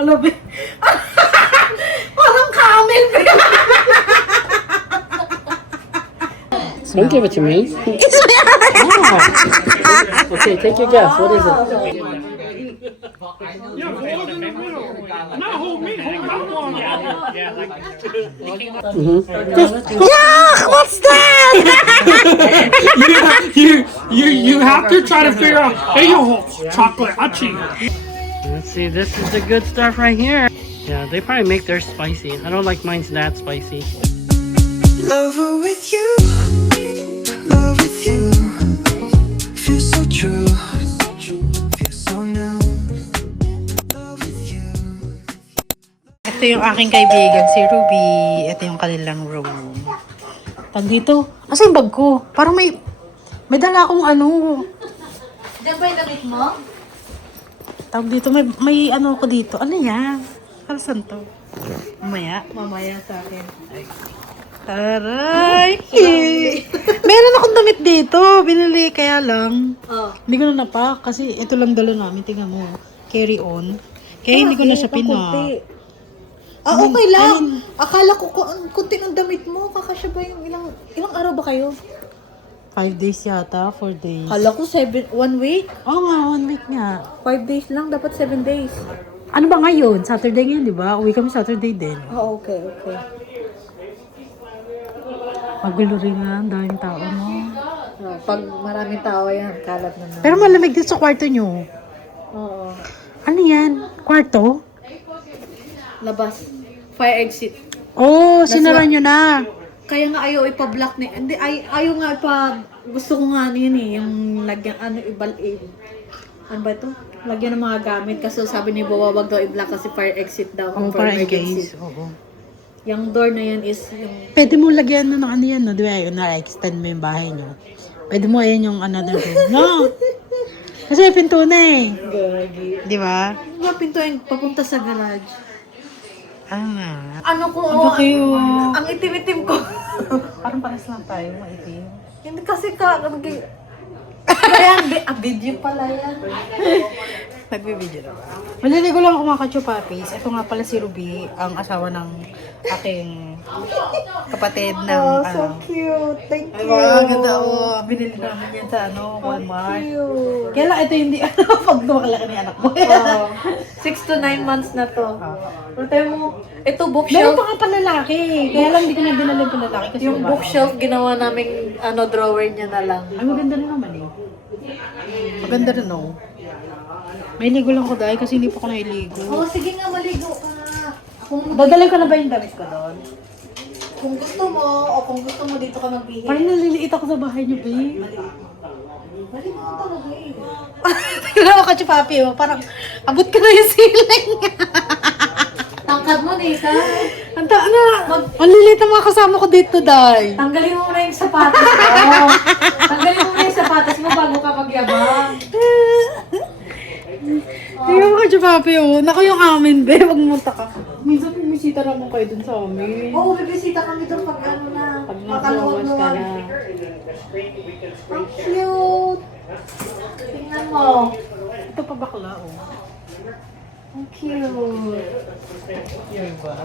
Alabi. Parang camel. Don't give it to me. Oh. Okay, take your guess. What is it? Yeah, hold in the middle. Not hold me, hold that one. Yeah, like What's that? you have to try to figure out. Hey, yo, chocolate, achi. Let's see. This is the good stuff right here. Yeah, they probably make theirs spicy. I don't like mine's that spicy. Lover with you, love with you, feels so true, feels so new. Love with you. Ito yung aking kaibigan, si Ruby. Ito yung kanilang room. Tag dito. Asa yung bag ko? Parang may dala akong ano. Diyan ba yung damit mo? Tawag dito, may ano ko dito. Ano yan? Kalasan to? Mamaya. Mamaya sa akin. Taray! Meron akong damit dito. Binili kaya lang. Oh. Hindi ko na napak kasi ito lang dala namin. Tingnan mo. Carry on. Kaya hindi ko na siya pinak. Ah, okay lang. Akala ko kunti ng damit mo. Kakasya ba yung ilang araw ba kayo? 5 days yata, 4 days. Akala ko 1 week. Oo nga, 1 week nga. 5 days lang. Dapat 7 days. Ano ba ngayon? Saturday ngayon, di ba? Uwi kami Saturday din. Oh, okay. Magulo rin nga, ang daming tao mo. Oh, pag maraming tao yan, kalat na naman. Pero malamig din sa kwarto nyo. Oo. Ano yan? Kwarto? Labas. Fire exit. Oh, sinara nyo na. Kaya nga ayaw ipa-block ni... Hindi, ayaw nga gusto ko nga yun eh. Yung lagyan, ano ba ito? Lagyan ng mga gamit. Kasi sabi ni Bawa, wag daw i-block kasi fire exit daw. Oh, for para emergency. engage. Oo. Yung door na yan is yung... Pwede mo lagyan mo ng ano yan, no? Di ba? Yun na-extend mo yung bahay nyo. Pwede mo ayan yung another room. No! Kasi may pinto na eh. Gagi. Di ba? Mga pinto yung papunta sa garage. Ah. Ano ko? Ano kayo? Ang itim-itim ko. Parang pares lang tayo, maitim. Hindi kasi Ayan, video pala yan. Nagbibideo na ba? Maliligo lang ako mga kachupapis. Ito nga pala si Ruby, ang asawa ng aking kapatid ng Oh, so cute. Thank Ay, you. mga ganda oh. Binili namin yan sa Walmart. Cute. Kaya lang ito hindi pag dumakalaki ni anak mo. 6 to 9 months na to. Pero tayo mo, ito Meron bookshelf. pa nga palalaki. Kaya lang hindi ko na dinala yung palalaki kasi Yung babae. bookshelf, ginawa naming drawer niya na lang. Ay, maganda rin naman eh. Maganda rin oh. May ligo lang ko dahil kasi hindi pa ako nailigo. Oh, sige nga, maligo ka na. Dadalhin ko na ba yung damit ko doon? Kung gusto mo, o kung gusto mo dito ka magbihis. Parang naliliit ako sa bahay niyo, babe. Maligo ka talaga eh. Tignan mo ka, Chupapi, oh. Parang abot ka na yung ceiling. Tangkad mo, Nita. Anta, ano? Maliliit ang mga kasama ko dito, Day. Tanggalin mo muna yung sapatos mo. Tanggalin mo muna yung sapatos mo bago ka magyabang. Tignan mo ka, Chupapi, oh. Naku yung amin, be. Wag munta ka. Minsan pumisita naman kayo dun sa amin. Oo, bibisita kami doon pag na. Pag nag-lawas ka na. Ang cute. Tingnan mo. Ito pa bakla, oh. Ang cute. Diba?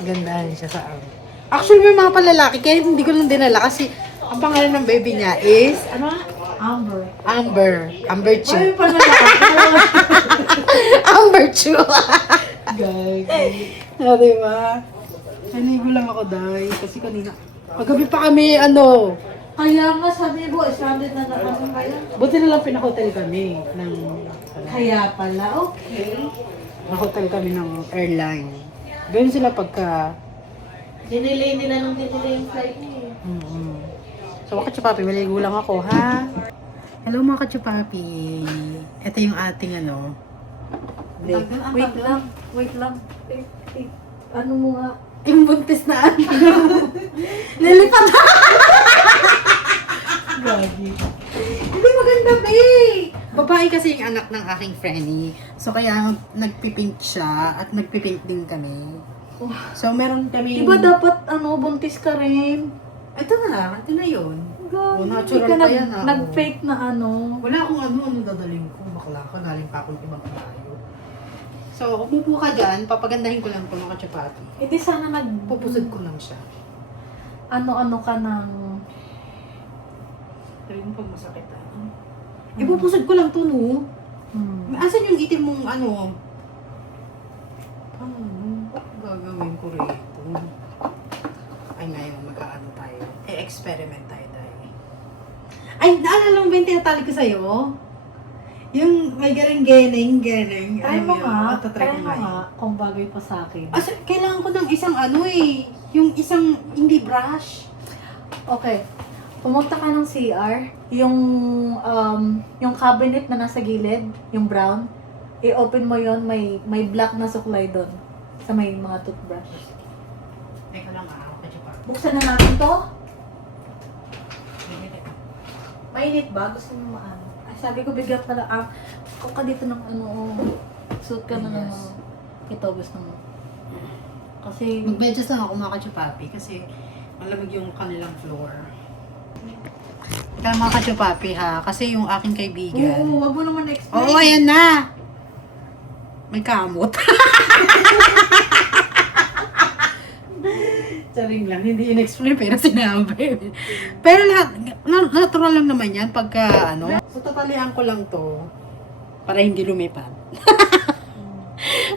Gandahan siya sa amin. Actually, may mga palalaki, kaya hindi ko lang dinala kasi ang pangalan ng baby niya is, ano? Amber. Amber Chu. Ay, panalaki. Amber Chu. Gagi. Ah, diba? Nanigo lang ako, Day. Kasi kanina, paggabi pa kami, Kaya nga sabi mo, stranded na naman kayo. buti na lang pinahotel kami ng, Kaya pala, okay. na-hotel kami ng airline. Ganyan sila pagka, Dinelay nila nung dinelay yung flight niyo. So, mga kachupapi, maligo lang ako, ha? Hello, mga kachupapi. Ito yung ating, Wait lang. Ano mo nga? yung buntis na lilipat na! Gagi. Hindi maganda, babe! Babae kasi yung anak ng aking friendie. So, kaya nagpipink siya at nagpipink din kami. So, meron kami... Diba dapat, buntis ka rin? Ito na yun. God, natural hindi ka pa yan, nag-fake na Wala akong ano dadalhin ko. Bakla ko, galing pa akong ibang layo. So, umupo ka dyan, papagandahin ko lang ito mga kachapati. Hindi sana Pupusod ko lang siya. ano-ano ka ng... Sabi mo pag masakit Ipupusod ko lang ito, no? Asan yung itim mong ano? Gagawin ko rito. Ay, ngayon, mag-aano tayo. Experiment tayo. Ay, naalala mo ba yung tinatali ko sa'yo? Yung may geneng. Try mo nga. Tatry ko Try mo nga kung bagay pa sa akin. Kailangan ko ng isang yung isang hindi brush. Okay. Pumunta ka ng CR, yung cabinet na nasa gilid, yung brown, i-open mo yon, may black na suklay doon sa may mga toothbrush. Teka lang Buksan na natin to. Mainit ba? Gusto mo maano? Ay, sabi ko bigyan pala kung ka dito ng suit ka na ng ito gusto mo. Kasi Mag-medyas lang ako mga kachupapi kasi malamig yung kanilang floor. Kaya mga kachupapi ha, kasi yung aking kaibigan. oo, wag mo naman explain. Oo, ayan na! May kamot. Saring lang, hindi in-explain pero sinabi. Pero lahat, natural lang naman yan pagka So tatalian ko lang to para hindi lumipad.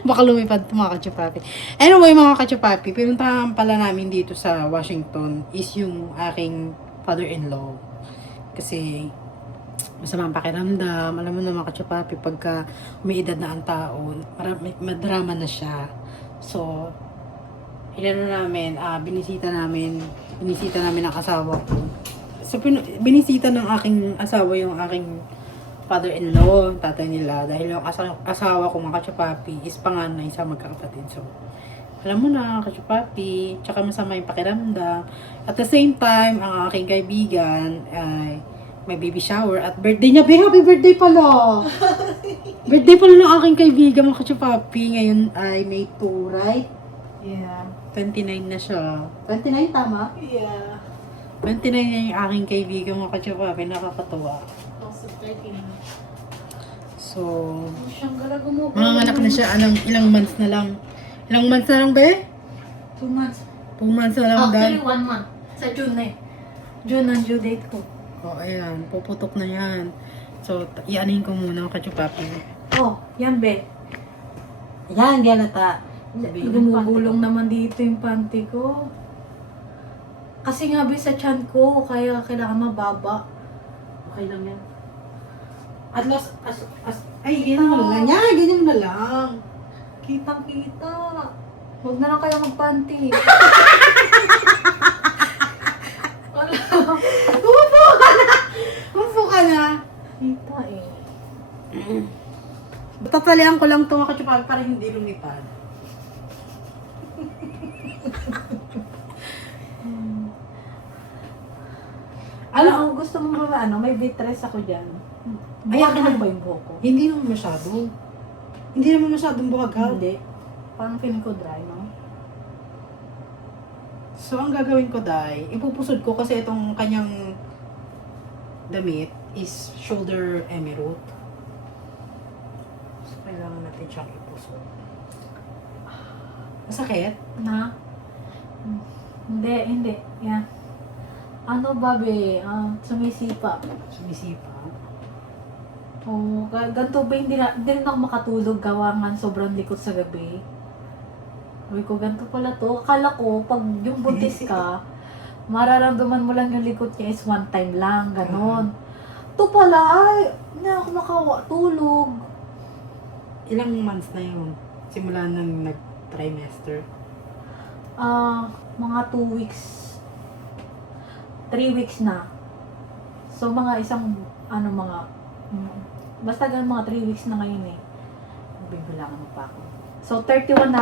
Baka lumipad ito mga kachupapi. Anyway mga kachupapi, pinuntahan pala namin dito sa Washington is yung aking father-in-law. Kasi masamang pakiramdam. Alam mo naman kachupapi, pagka may edad na ang tao, madrama na siya. So, binisita namin ang asawa ko. So, binisita ng aking asawa yung aking father-in-law, tatay nila. Dahil yung asawa ko, mga kachupapi, is panganay sa magkakapatid. So, alam mo na, kachupapi, tsaka masama yung pakiramdam. At the same time, ang aking kaibigan ay may baby shower at birthday niya. Happy birthday pala! Birthday pala ng aking kaibigan, mga kachupapi. Ngayon ay May 2, right? Yeah. 29 na siya. 29, tama? Yeah. 29 na yung aking kaibigan, mga kachupapi. Nakakatuwa. Also 13. So, Siyang galago mo. manganganak na siya. Ilang months na lang. Ilang months na lang, be? 2 months. 2 months na lang, dahil. Actually, 1 month. Sa June na eh. June ang due date ko. Oh, ayan. Puputok na yan. So, ianin ko muna ang kachupapi. Oh, yan be. Yan, galata. Gumugulong naman dito yung panty ko. Kasi nga be sa tiyan ko, kaya kailangan mababa. Okay lang yan. At last, ay, ganyan mo lang. Yan, ganyan mo na lang. Kitang-kita. Huwag na lang kayo magpanty. Umupo ka na. Kita eh. Tatalian ko lang ito mga kachupapi para hindi lumipad. Ang gusto mo ba may bitres ako dyan. Ay, Buwag akin na na. ba yung buhok ko? Hindi naman masyado. Hindi naman masyadong buhaghag. Hindi. Parang feeling ko dry, no? So, ang gagawin ko, Day, ipupusod ko kasi itong kanyang damit is shoulder emerald. So, kailangan natin siyang ipusod. Masakit? Na? Hindi. Yan. Ano ba, be? Sumisipa. Sumisipa. Oo, ganito ba, hindi rin ako makatulog gawa nga sobrang likot sa gabi. Sabi ko, ganito pala to. Akala ko, pag yung buntis ka, mararamdaman mo lang yung likot niya is one time lang, ganon. To pala, ay, hindi ako makatulog. Ilang months na yun? Simula nang nag-trimester? Mga 2 weeks. 3 weeks na. So, mga basta ganun mga 3 weeks na ngayon eh. Bibilangan mo pa ako. So, 31 na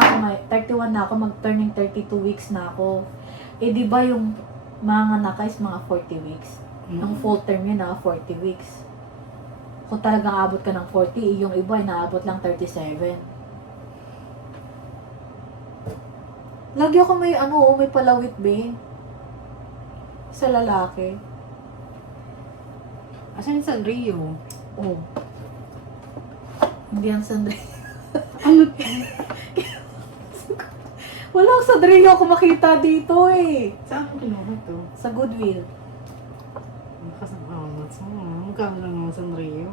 ako, mag-turning 32 weeks na ako. Eh, di ba yung mga nakais, mga 40 weeks? Yung full term yun 40 weeks. Kung talagang abot ka ng 40, yung iba ay naabot lang 37. Lagi ako may palawit, be. Sa lalaki. Asan yung Sanrio? Oh. Hindi yan Sandre. Ano? Walang sa Drio ako makita dito eh. Saan mo kinuha to? Sa Goodwill. Makasama sa magkano lang naman sa Rio.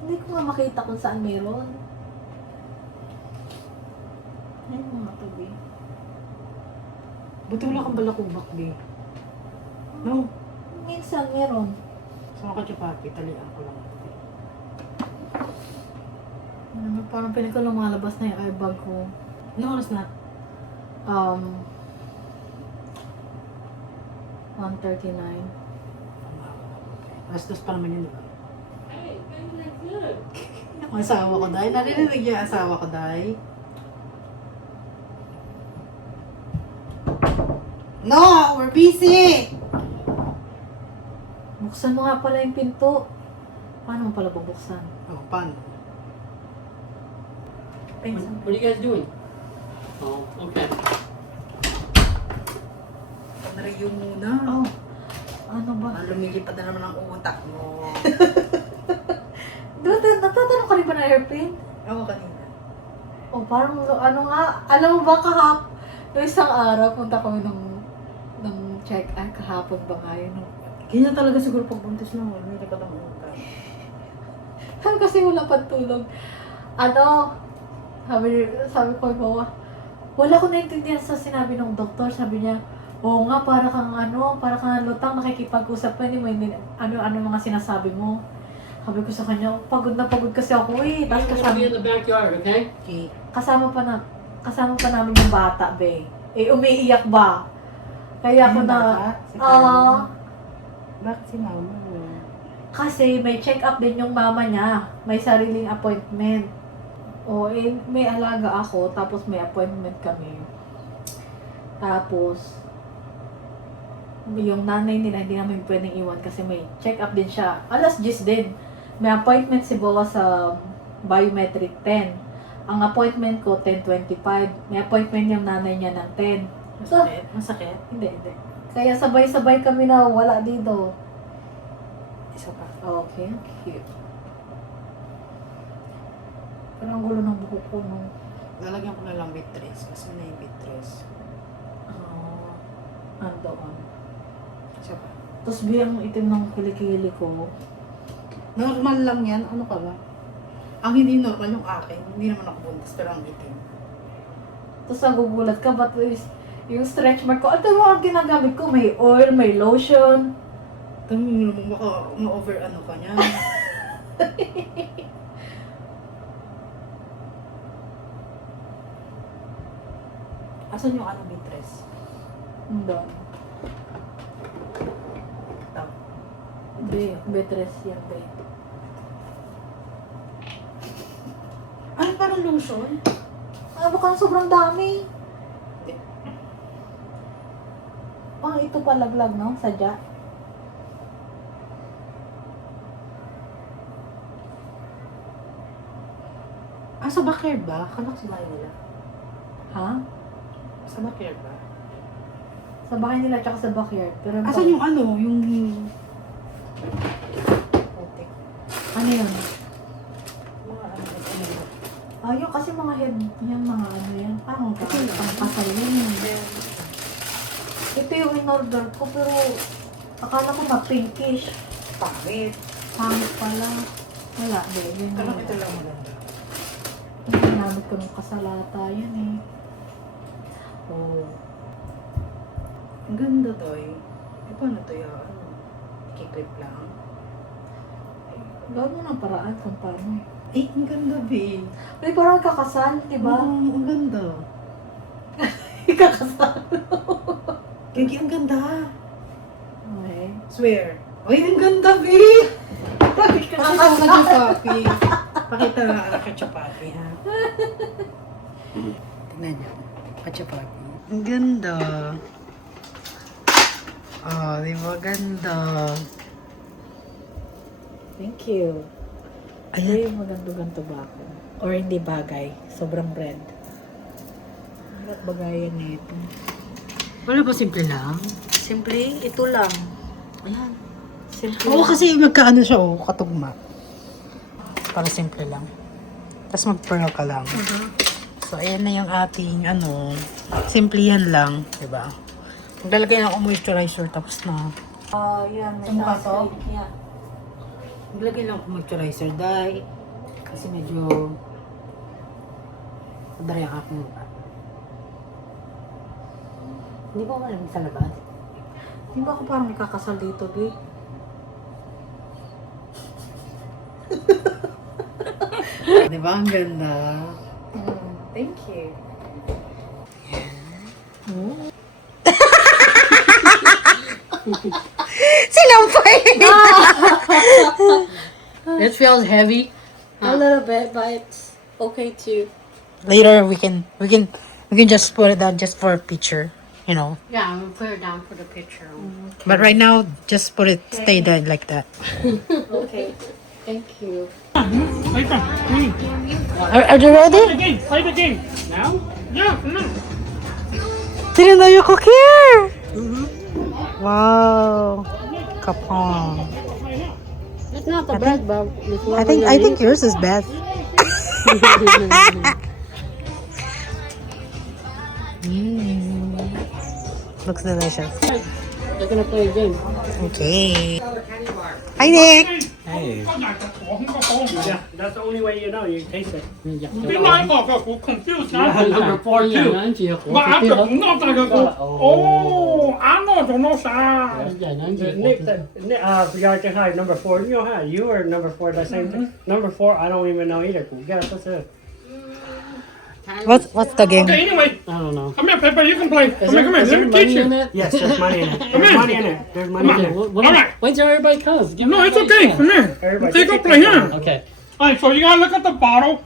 Hindi ko nga makita kung saan meron. Ay, mga tabi. Buti wala kang balakubak, be. No? Minsan meron. Sama ka siya, papi. Talian ko lang. Ano, parang piling ko lumalabas na yung airbag ko. Ano oras na? 1:39. Alas 2 pa naman yun, di ba? Ang asawa ko, Day. Narinig niya ang asawa ko, Day. No! We're busy! Buksan mo nga pala yung pinto. Paano mo pala bubuksan? Oh, paano? What are you guys doing? Oh, okay. Rio muna. Oh, ano ba? Lumilipad na naman ang utak mo. Nagtatanong ka rin ba na airplane? Oo, kanina. Oh, parang ano nga, alam mo ba noong isang araw, punta kami ng check-in, kahapon ba nga yun? Ganyan talaga siguro pag buntis na. Lumilipad ang utak. Kasi wala pang tulog. Ano, sabi ko, wala ko naintindihan sa sinabi ng doktor. Sabi niya, oo nga, para kang lutang, nakikipag-usap pa, hindi mo ano mga sinasabi mo. Sabi ko sa kanya, pagod na pagod kasi ako eh. Tapos You're gonna be in the backyard, okay? Okay. kasama pa namin yung bata, be. Eh, umiiyak ba? Kaya ako na, Bakit si mama? kasi may check-up din yung mama niya. May sariling appointment. O, eh, may alaga ako, tapos may appointment kami. Tapos, yung nanay nila, hindi namin pwedeng iwan kasi may check-up din siya. Alas 10 din. May appointment si Boa sa biometric 10. Ang appointment ko, 10:25. May appointment yung nanay niya ng 10. Masakit? Masakit? Hindi. Kaya sabay-sabay kami na wala dito. Isa pa. Okay, cute. Pero ang gulo ng buhok ko, no? Lalagyan ko na lang bitres. Kasi na yung bitres. Andoon. Isa pa. Tapos biyang itim ng kilikili ko. Normal lang yan. Ano ka ba? Ang hindi normal yung akin. Hindi naman ako buntis, pero ang itim. Tapos nagugulat ka, ba't yung stretch mark ko, ito ang ginagamit ko, may oil, may lotion. Tama mo naman baka ma-over ano ka niya. Asan yung ano bitres? Doon. Tap. Betres yan, be. Ano parang lotion? Ah, baka sobrang dami. Hindi. Ito palaglag, no? Sadya. Ah, sa backyard ba? Kala ko sa bahay nila. Ha? Sa backyard ba? Sa bahay nila, tsaka sa backyard. Pero Asan yung ano? Yung... Putik. ano yun? Mga ano. Ayun, kasi mga head, yan, mga ano yan. Parang pangkasal yun. Ito yung in-order ko, pero akala ko ma-pinkish. Pangit. Pangit pala. Wala, be. Yun Alam yung ito lang maganda. ginamit ko ng kasalata yan eh. Oh. Ang ganda to eh. E paano to yung ano? Ikiklip lang. Gawin mo ng paraan kung paano. Eh, ang ganda, babe. May parang kakasal, di ba? Ang ganda. Kakasal. Gagi, ang ganda. Okay. Swear. Uy, ang ganda, babe! Pakita ka sa papi. Pakita ka sa papi, ha? Tingnan niyo. Sa papi. Ang ganda. Ah, di ba ganda? Thank you. Ay, maganda-ganto ba ako? Or hindi bagay? Sobrang red. Ba't bagayan nito? Wala ba simple lang? Simple, ito lang. Ayan. Simple Oo, lang. kasi magkaano siya, oh, katugma. Para simple lang. Tapos mag-pearl ka lang. So, ayan na yung ating, simple yan lang, diba? Maglalagay na ako moisturizer, tapos na. Yan. Sa mukha to? Yeah. Maglalagay lang ako moisturizer, dahil kasi medyo madari ang aking mukha. Hindi ba malamig sa labas? Di ba ako parang ikakasal dito, Bi? Diba? Ang ganda. Thank you. Sinampay! It feels heavy. A little bit, but it's okay too. Later we can just put it down just for a picture, you know. Yeah, I'm gonna put it down for the picture. But right now, just put it stay there like that. Okay. Thank you. Paper. Are you ready? The game. Play the game. Now? Yeah, no. Didn't know you cook here. Wow, kapong. It's not the best, but it's I think yours is best. Looks delicious. They're gonna play a game. Okay. Hi Nick. Yeah, that's the only way you know. You taste it. 1 邊個個好 confused 啊 ？Number 4 2 too. 男子火 But 鍋 after 店 not like a oh, I know don't know sa. 人男子火 Nick, forgot to hide number 4. You know how you were number 4 the same thing. Number 4, I don't even know either. Yeah, that's it. What's the game? Okay, anyway, I don't know. come here, Pepper. You can play. Come here. Is Let there me money teach in you. it? Yes, there's money in it. Come There's here. money in it. There's money in it. All Alright. Wait till everybody comes. Give No, it's everybody okay. a Come chance. here. Everybody, Take take a play here. Okay. All right, so you gotta look at the bottle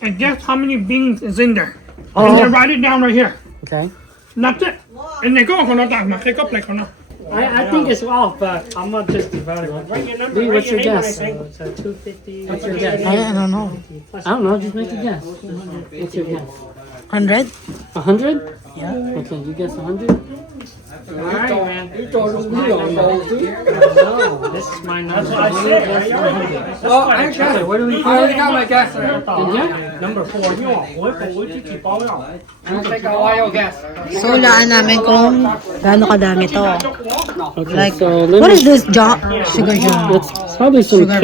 and guess how many beans is in there. Oh. And then write it down right here. Okay. That's it. And then go on that. Take up like on that. I think it's off, but I'm not just about it. Write your number. Lee, Write what's your name guess? on it. So 250. What's your guess? I don't know. I don't know. Just make a guess. What's your guess? 100? 100? Yeah. Okay, you guess 100? Alright, man. No, this is my number. That's what I said. Well, I guess. What do we I already got my guess. Number 4. You want what you keep all out. So, laan namin kung gaano kadami to. Okay, Like, so let what me, is this, sugar jar? It's probably some Sugar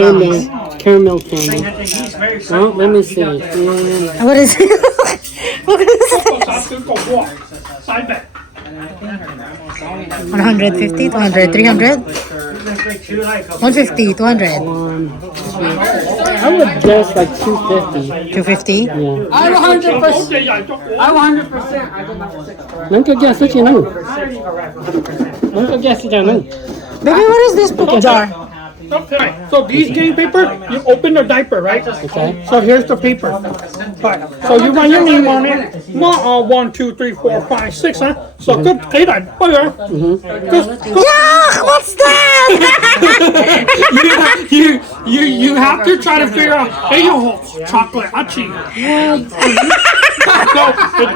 caramel candy. Well, let me see. What is it? What is it? Side bet. 150, 200, 300? 150, 200, I would guess like 250. 250? Yeah. I'm 100%. Nunca guess what you know. Nunca guess what you know. Baby, what is this book jar? Okay, so these game paper, you open the diaper, right? Okay. So here's the paper. But, so you write your name on it. 1, 2, 3, 4, 5, 6, huh? So good, okay then. Okay. Yuck! What's that? You have to try to figure out, hey, chocolate, achi. So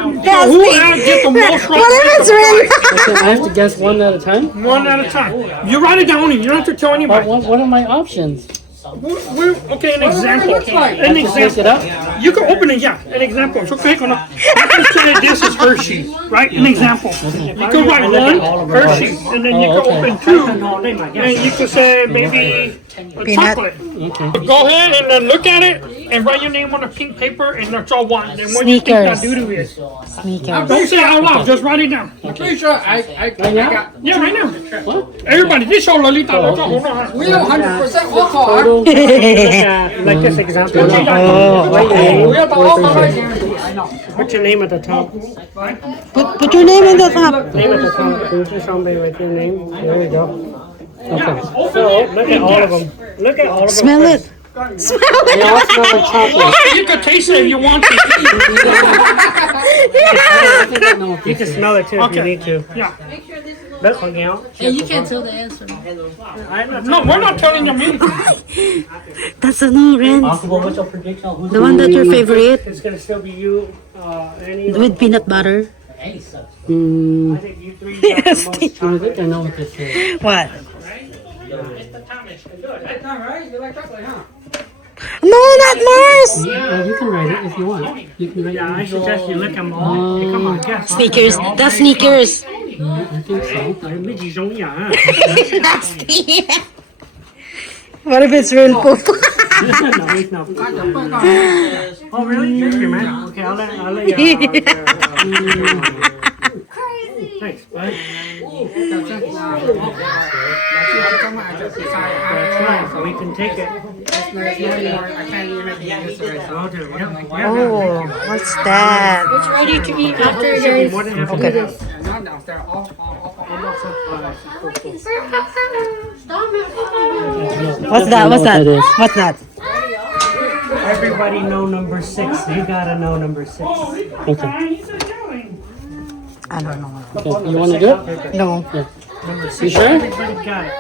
who gets the most What if it's red? Okay, I have to guess one at a time. One at a time. You write it down. You don't have to tell But anybody. what are my options? Okay, an example. An I have to pick it example. up. You can open it, yeah. An example. So click on it. Let's say this is Hershey, right? An example. You can write 1, Hershey, and then you can open 2, and you can say maybe Peanut. chocolate. Okay. Go ahead and then look at it and write your name on a pink paper, and that's all one. Then what do you think that Sneakers. doo-doo is? Sneakers. Don't say it out loud. Just write it down. Pretty sure I got. Yeah, right now. What? Everybody, this show Lolita. Hold on. We have 100% alcohol. Total. Like this example. Oh, okay. We have the alcohol right here. Put your name at the top. Put your name in the top. Name at the top. Can you somebody with your name? There we go. Okay. So look at all of them. Look at all of them. Smell it. Smell They it. all smell like chocolate. You can taste it if you want to. I think I know what You this can is. smell it too if you Okay. need to. Yeah. That's one out. Hey, you can't tell the answer. No, we're not telling you me. That's a new Ren. The one that's your favorite It's gonna still be you, Annie. with peanut butter. Hmm. I think you three got the most I think I know what this is. What? Mr. Thomas. Good. No, not mine. Sneakers! You can write it if you want. You can write Yeah, I it. suggest you lick them all. Hey, come on, guess. Sneakers. That's sneakers. I think so. Nasty. What if it's real poop? No, it's not. Oh, really? Thank you, man. Okay, I'll let you. Thanks, bud. That's right, so we can take it. I'll do it. Yeah. Oh, what's that? It's ready to eat after Should be more than happy to do this. What's that? What's that? What's that? Everybody know number 6. You gotta know number 6. Okay. I don't know. Okay. You want to do it? No. You sure? Everybody got it.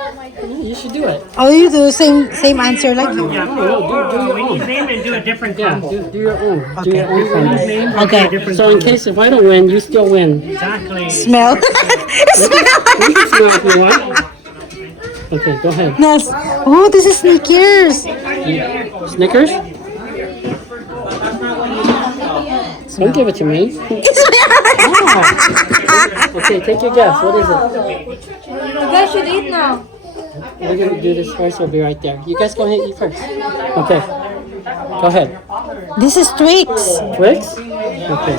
You should do it. Oh, you do same answer like you. Yeah, we need name and do a different Yeah. combo. Do your own. Do your own We need thing. name and do Okay. a different So in case if I don't win, you still win. Exactly. Smell. You can smell if you want. Okay, go ahead. Nice. Oh, this is Sneakers. Snickers? Don't give it to me. Okay, take your guess. What is it? You guys should eat now. We're gonna do this first. We'll be right there. You guys go ahead and eat first. Okay. Go ahead. This is Twix. Twix? Okay.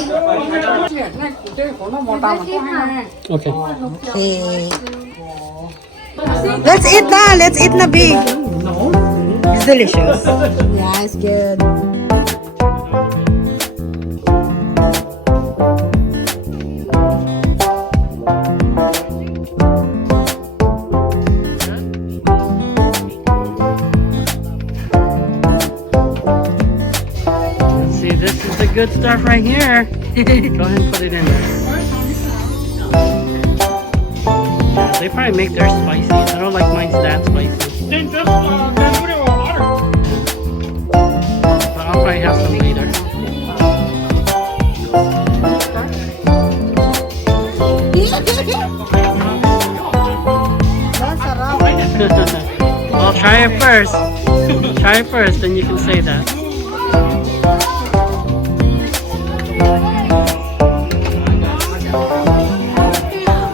Okay. Okay. Let's eat na. Let's eat na big. It's delicious. Yeah, it's good. See, this is the good stuff right here. Go ahead and put it in there. Yeah, they probably make theirs spicy. I don't like mine's that spicy. Then just put it with water. But I'll probably have some later. Well, try it first. Try it first, then you can say that.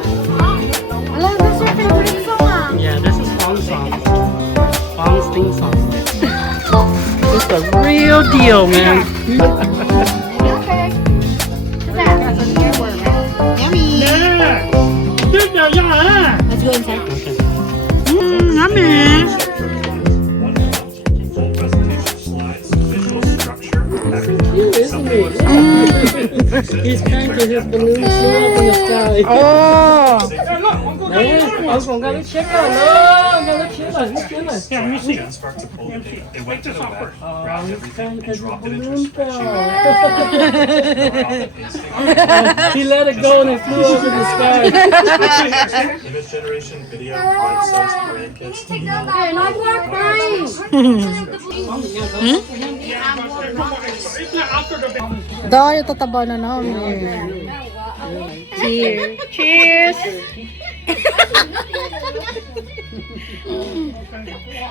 Alam, that's your favorite song ah. Yeah, this is Fong song. Fong's theme song. It's the real deal, man. Okay. Yummy. Yeah. Good now, yeah. Let's go inside. Okay. Yummy. Cute, isn't he? He's trying to his balloon flew up in the sky. Oh. Hey, Uncle, gotta check out. No, gotta check out. He's feeling. Yeah, let me see. Wait this out first. Oh, he's trying to his balloon fell. He let it go and it flew up in the sky. Image generation, video, websites, brand kits. Daw, yung tataba na namin. Cheers. Cheers!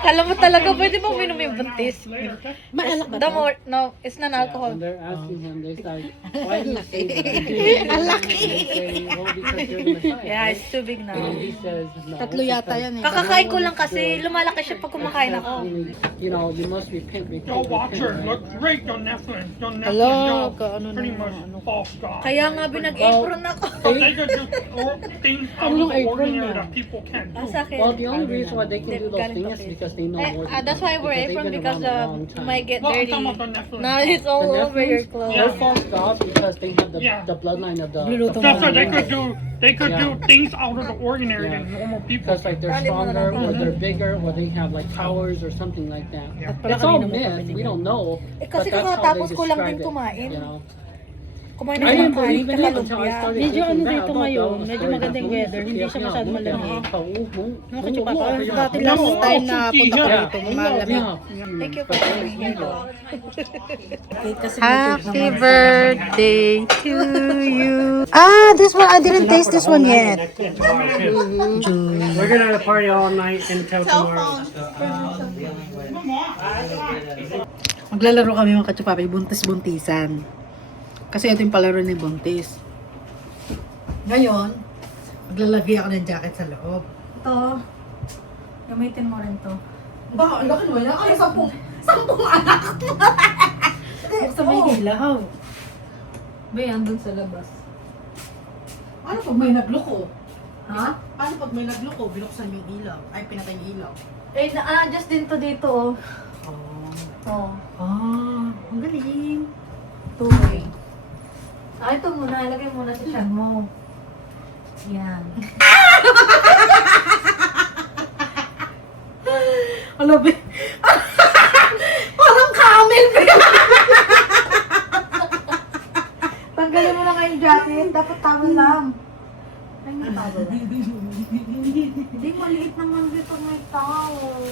Alam mo talaga, pwede bang minom yung buntis? Maalak ba The more, no, it's non-alcohol. When they're asking him, they're like, why do you say that? Ang laki. They say, well, because you're the Messiah. Yeah, it's too big now. And he says, no. Tatlo yata yan eh. Kakakain ko lang kasi, lumalaki siya pag kumakain ako. You know, you must repent. Your watcher looks great on Netflix. On Netflix, Hello, y'all kaano pretty na much false god. Kaya nga binag-apron ako. But they could do things out of the ordinary that people can't do. Sa akin. Well, the only reason why they can do those Ganito things is kasi. because they know more than That's us, why we're they've apron been because around a long time. might get Well, I'm dirty. talking about the Netflix. Now it's all The over your Netflix, clothes. they're false gods because they have Yeah. the bloodline of the Gluluto That's mo. why they could Yeah. do things out of the ordinary Yeah. than normal people. because like they're stronger or they're bigger or they have like powers or something like that. It's all myth. We don't know. Eh, kasi but that's how kakatapos they ko lang describe din it, kumain. you know? Kumain I na didn't ng kanin, believe in it until I kakalumpia. started Medyo thinking ano back dito about ngayon, all the medyo stories magandang that weather, hindi siya masyado malamig. Nakachupapa. Dati last time na punta ko dito, malamig. Thank you for sharing it. Happy birthday to you. Ah, this one, I didn't taste this one yet. We're gonna have a party all night until tomorrow. Maglalaro kami mga kachapapi, buntis-buntisan. Kasi ito yung palaro ni Buntis. Ngayon, maglalagay ako ng jacket sa loob. Ito, gamitin mo rin to. Baka, ang laki naman yan. Ay, 10 anak. Buksan mo yung ilaw. Be, andun sa labas. Ano pag may nagloko? Ha? Paano pag may nagloko, binuksan yung ilaw? Ay, pinatay yung ilaw. Eh, na-adjust din to dito, oh. Oh, Ang galing. two-way. Ito muna, ilagay muna sa tiyan mo. Yan. Alam ba? Parang camel ba yun? Tanggalin mo na nga yung jacket, dapat tawel lang. Ay, may towel. Hindi, maliit naman dito may towel.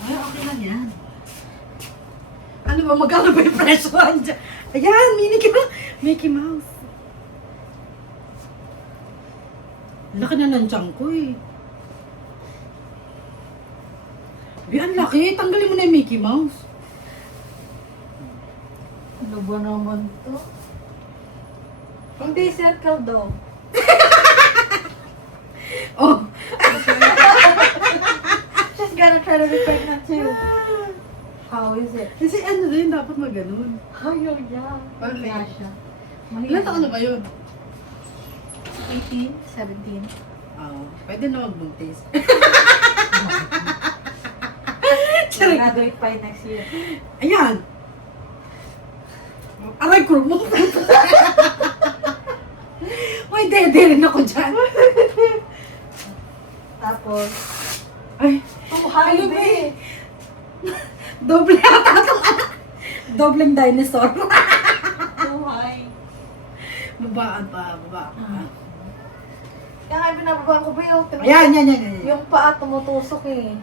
Ay, okay lang yan. Ano ba, magkano ba yung presyo? Ayan, Mickey Mouse. Laki na ng tiyan ko eh. Bi, ang laki. Tanggalin mo na yung Mickey Mouse. Ano ba naman to? Hindi, circle daw. Oh, She's gonna try to be pregnant too. How is it? kasi ano rin, dapat maganon. Ayaw niya. Bakit? Kaya siya. Ilan taon na ba yun? 18, 17. Pwede na magbuntis. Graduate pa yun next year. Ayan. Aray ko mo. May dede rin ako dyan. Tapos, Ay, hi, ano ba babe. eh? Doble ata itong anak. Dobleng dinosaur. Hi. Babaan pa, babaan. Kaya nga binababa ko ba yung Ayan. yung paa tumutusok eh.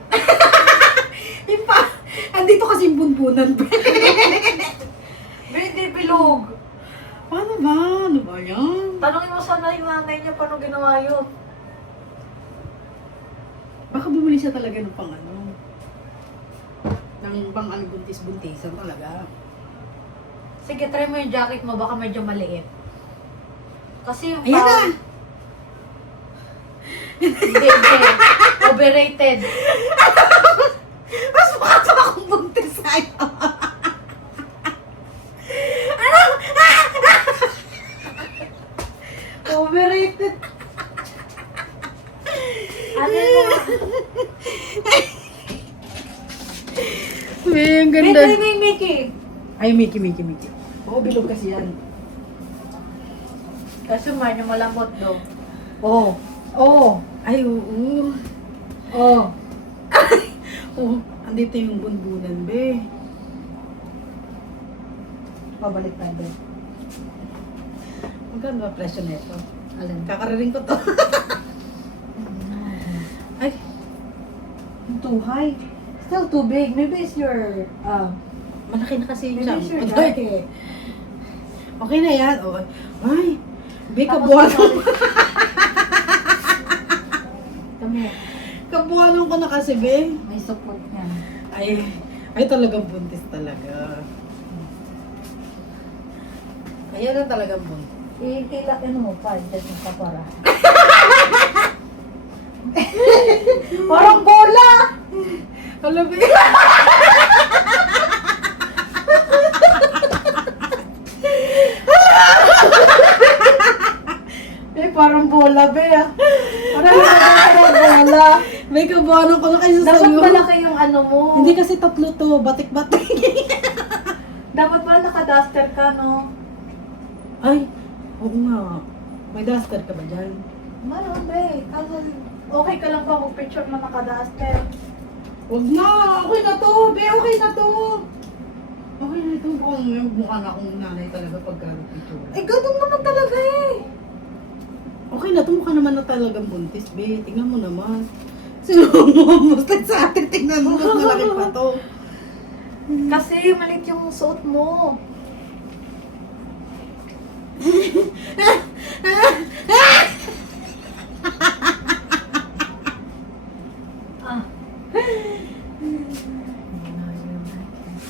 Yung pa, andito kasi yung bunbunan. Hindi bilog. Paano ba? Ano ba yan? Tanungin mo sana yung nanay niya paano ginawa yun. Baka bumili siya talaga ng pang ano. Ng pang ano, buntis-buntisan talaga. Sige, try mo yung jacket mo, baka medyo maliit. Kasi yung Ayan na! Hindi. Overrated. Mas mukha sa akong buntis sa'yo. Overrated. Ano yun? May, ang May ganda. try mo yung Mickey. Ay, Mickey. Oo, bilog kasi yan. Kasi man, yung malambot daw. Oo. Oh. Ay, oo. Oh. Oo, andito yung bunbunan, be. Pabalik tayo. Magkano ba presyo na ito? Alin? Kakararing ko to. Ay, Too high. Still too big. Maybe it's your, malaki na kasi yung maybe it's your tiyan. jacket. Okay na yan. Oh. Ay, be, Tapos kabuhanan ikaw- Come here. kabuhanan ko na kasi, be. May support niya. Ay talagang buntis talaga. Ayan na talagang buntis. Iila, ano mo pa, dyan yung kapara. Parang bola! Alam mo Parang bola, be. Parang bola. May kabuhanan ko na kasi sa Dapat iyo. malaki yung ano mo. Hindi kasi tatlo to, batik-batik. Dapat pala naka-duster ka, no? Ay, oo nga. May duster ka ba dyan? Meron, be. Kaso, okay ka lang ba mag-picture na naka-duster? Huwag na! Okay na to! Be, okay na to! Okay na ito. Mukha na akong nanay talaga pagka picture. Eh, ganun naman talaga eh. Okay na to. Mukha naman na talagang buntis, be. Tingnan mo naman. Sino mo sa atin? Tingnan mo. Mas malaki pa to. Kasi malit yung suot mo. Ah.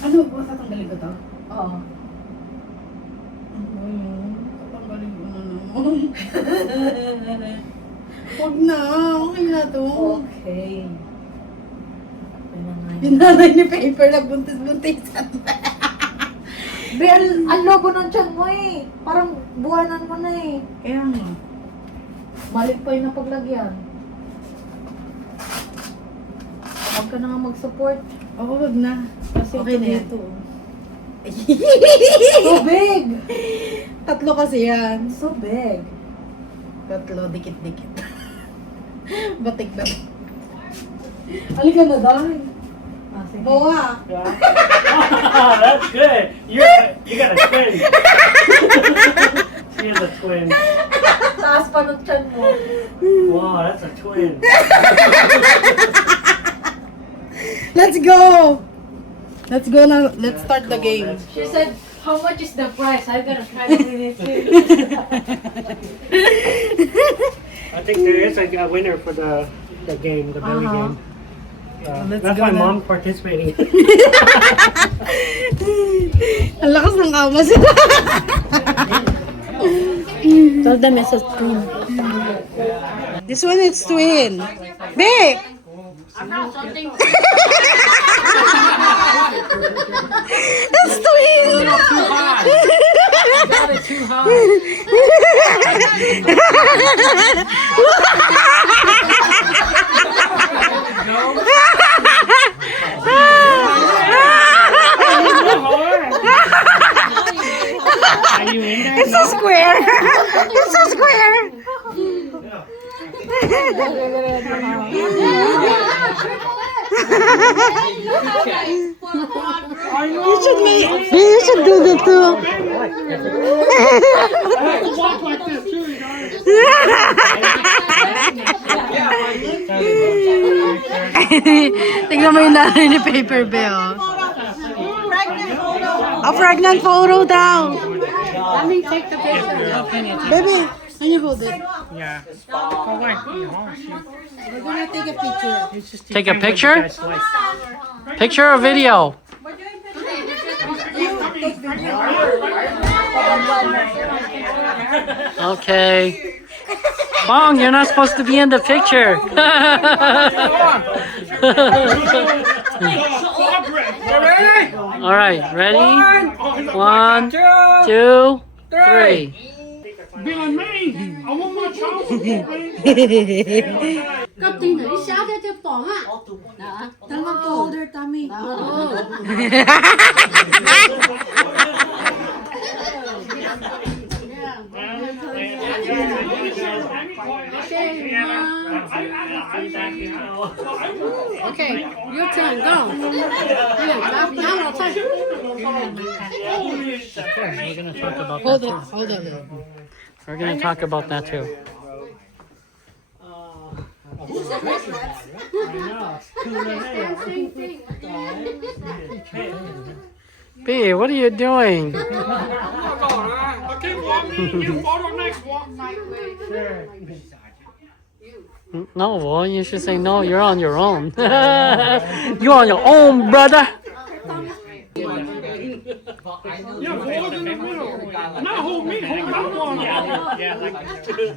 Ano ba? tatanggalin ko to? Oo. Tatanggalin ko na naman. Huwag na, okay na to. Okay. Yun na nga yun. Yung nanay ni Paper na buntis-buntisan. Be, ang logo ng tiyan mo eh. Parang buwanan mo na eh. Kaya nga. Mali pa yung napaglagyan. Huwag ka na nga mag-support. Oo, wag na. Kasi Okay na yan. dito. So big! Tatlo kasi yan. So big. Tatlo, dikit-dikit. Batik-batik. Halika na dahil. Ah, sige. Boa! That's good. You got a twin. She is a twin. Taas pa ng tiyan mo. Wow, that's a twin. Let's go! Let's go now. Let's start the game. She said, how much is the price? I'm gonna try to win it too. I think there is a winner for the game, the belly game. Let's That's go my na. mom participating. Ang lakas ng amas. Tell them it's a twin. This one is twin. Be! It's twin! It's a square! It's a square! You should do that too. Tingnan mo yung nanay ni Paper Bear. A pregnant photo daw. Let me take the picture. Baby, can you hold it? Yeah. Oh, wait. We're gonna take a picture. Take a picture? Picture or video? Okay. Bong, you're not supposed to be in the picture. All right, ready? 1, 2, 3. Be like me. I want my child to be Cấp tin là xá thế thế bỏ á. Tell them to hold her tummy. Okay, your turn, go. Now I'll take it. We're gonna talk about Hold that it, too. hold on. We're gonna talk about that too. Same thing. B, what are you doing? I keep walking. You photo next walk. No, boy, you should say no. You're on your own. You're on your own, brother. Yeah, hold in the middle. Not hold me, hold that one.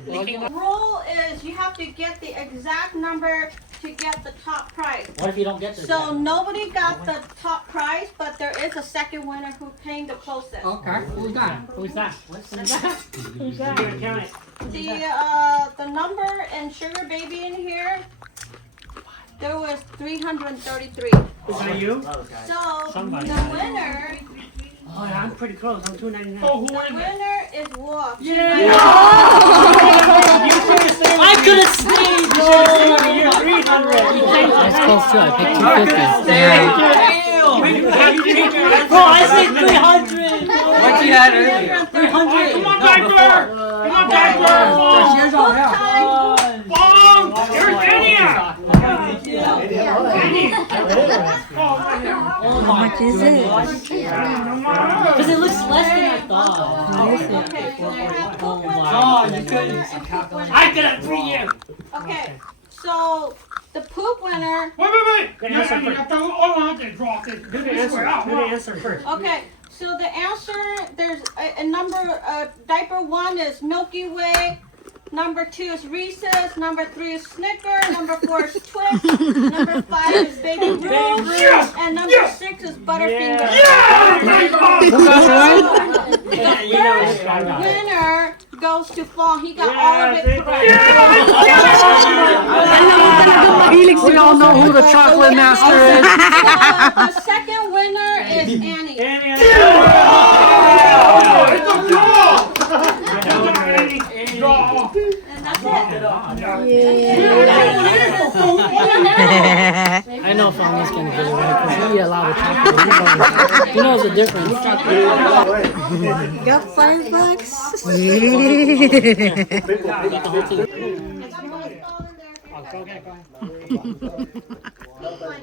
The rule is you have to get the exact number to get the top prize. What if you don't get this? So nobody got the top prize, but there is a second winner who came the closest. Okay, who's that? Who's that? Who's that? Who's that? Count it. The number in Sugar Baby in here, there was 333. Is that you? So Somebody. the winner, Oh, yeah, I'm pretty close. I'm 299. Oh, who the is it? winner is Wolf. You should have said I could have sneezed. You should have said you're 300. That's close too. I picked 250. Bro, I said 300. What you had earlier? 300. Come on, Diaper! Come on, Diaper! Bong! Here's Danny! How much is it? Because it looks less than I thought. Oh, you couldn't. I could have 3 years. Okay, so the poop winner. Wait. Yeah, answer You first. have to all the draw. Do the answer first. Okay, so the answer, there's a number, diaper 1 is Milky Way, number 2 is Reese's, number 3 is Snicker, number 4 is Twix, number 5 is Baby Ruth, Yes! and number 6 is Butterfinger. The winner goes to Fawn. He got all of it correct. Felix, we all know who the chocolate master is. The second winner is Annie. And that's it. I know Family's gonna get it right because he eat a lot of chocolate. He knows the difference. Got $5.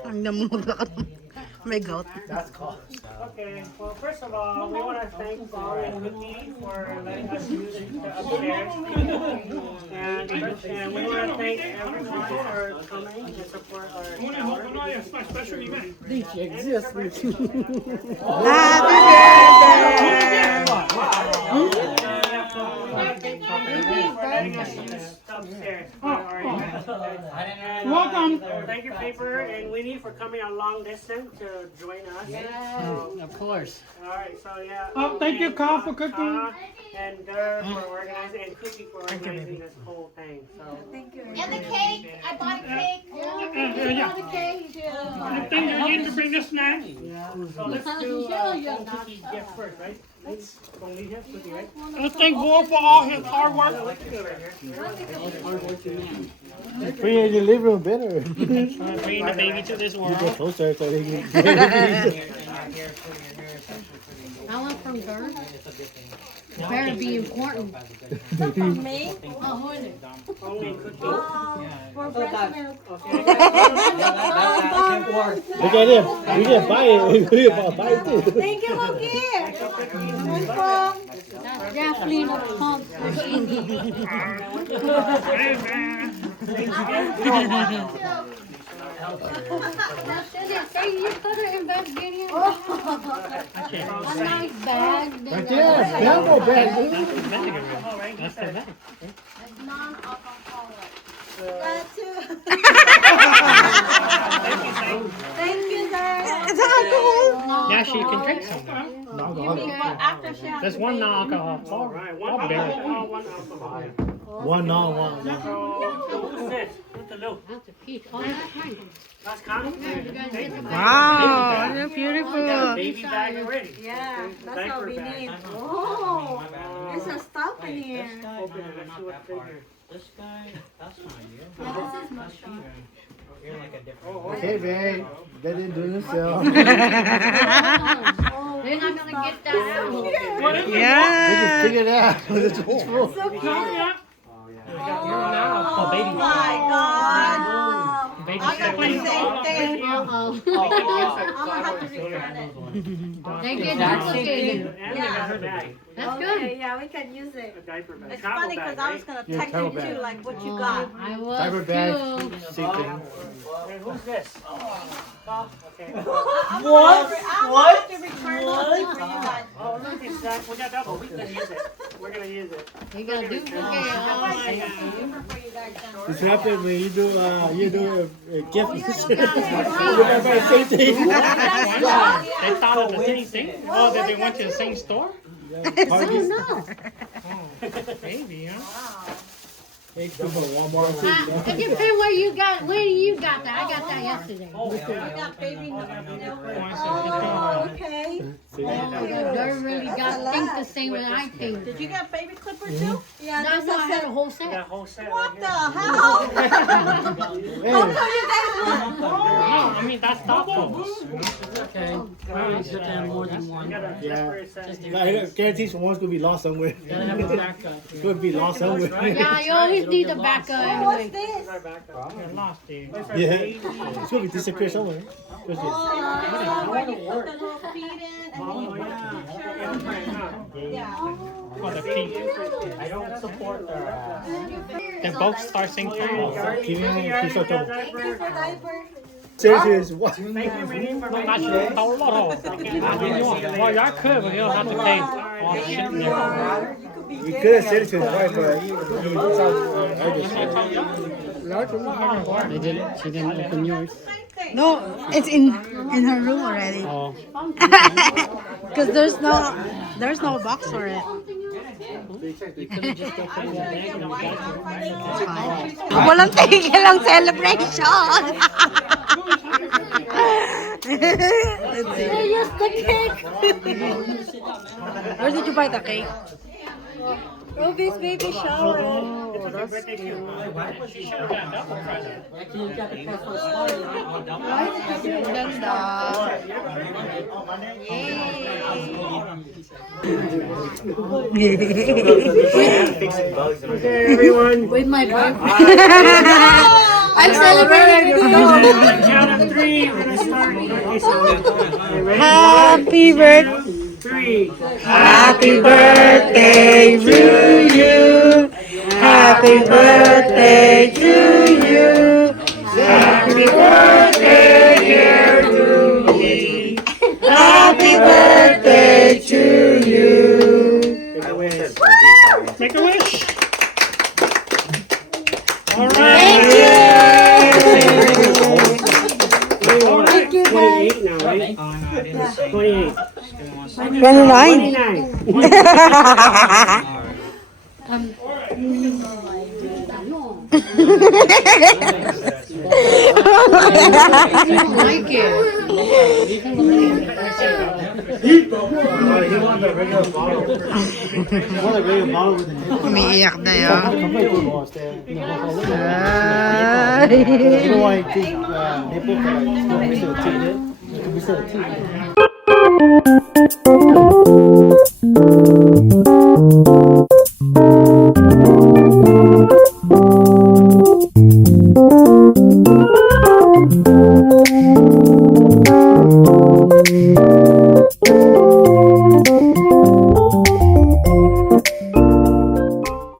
Ang namula. May gout. Okay, well, first of all, we want to thank Paul and Whitney for letting us use the upstairs. And we want to thank everyone for coming to support our tower. It's my special event. Welcome. Thank you, Paper and Winnie, for coming a long distance to join us. Of course. All right, so yeah. Oh, thank you, Carl, for cooking. And Dur for organizing, and Cookie for organizing this whole thing. So. And the cake. I bought a cake. I think you need to bring the snacks. So let's do Cookie gift first, right? Let's go lead him, Cookie, right? Let's thank Wolf for all his hard work. Bring your living room better. Bringing the baby to this world. Get closer so they can. I want from Bird. Better be important. Me? Oh, who is it? Only Cookie. For breast milk. Look at him. We can buy it. We can buy it too. Thank you, Cookie. That's definitely not pump. Say you put it in bed, Gideon. A nice bag. Right there. Bamboo bag, dude. That's the best. It's non-alcoholic. Thank you, guys. It's alcohol. Yeah, she can drink some. After she has There's one non-alcohol. All right, one alcohol, one alcohol. One on one. So who's this? Who's the Luke? That's a peach. Oh, that's mine. That's Connie? You guys get the bag. Wow, they're Got a beautiful. baby bag already. Yeah, that's what Diaper we bag. need. Oh, there's a stuff in here. Open it, let's see what's in here. This guy, that's not you. Yeah, this is mushroom. You're like a different. Oh, Okay, babe. They didn't do themselves. They're not gonna get that out. We Yeah. can figure it out. It's full. So cute. Oh, baby. Oh my God. Baby I got the same thing. Uh-oh. I'm gonna have to return it. They get duplicated. And they got her bag. That's Okay, good. yeah, we can use it. A diaper bag. It's Travel funny bag, because I was right? gonna Yeah, text travel you bag. too, like what you Oh, got. I Diaper was bag. too. Same thing. Hey, who's this? Oh, okay. I'm gonna have to return something for you guys. Oh, look, it's that. We got double. We're gonna use it. We're gonna use it. You got duplicate. I Oh, might get some paper for you guys then. This happened when you do a gift. Oh, yeah, You gotta buy the same thing. They thought of the same thing? Oh, that they went to the same store? Target. no. Maybe, huh? Hey, come on, Walmart too. It depends where you got, when you got that. I got that yesterday. I got baby milk. Oh, Okay. They really got think the same way I think. Did you get baby clipper too? Yeah, That's this why I is had a it. whole That set. whole set What the right hell? Hey, How come you guys want? Oh, I mean, that's double. Okay. Alright, you have to have more than here. one. We got a Yeah. separate set. I guarantee one's gonna be lost somewhere. Gotta have a backup. It's gonna be lost somewhere. Yeah, you always need a backup Oh, what's anyway. this? This is our backup. You're lost, dude. This is our Yeah. baby. It's gonna be disappear somewhere. Oh, where you put the little feet in and then you put the picture. Yeah. Oh, the feet. I don't support their. They're both starting to. Seriously, what? Not sure how long. Well, y'all could, but you don't have to pay all the shit in there. You could have said it to his wife, but he They didn't. She didn't open yours. No, it's in her room already. Oh. Because there's no box for it. Walang tigil ang celebration. Let's see. Use the cake. Where did you buy the cake? Ruby's baby shower. Okay, everyone. With my boyfriend. I'm celebrating with you. Count of 3. We're gonna start. Okay, so ready? Happy birthday. 3. Happy birthday to you. Happy birthday to you. Happy birthday, dear Ruby. Happy birthday to you. Make a wish. All right. Thank you, guys. 28 now, right? 28. 29. 29. Like it. Umiiyak na yun. You know why I take nipple for like, you know, miss a teeth? You can miss a teeth.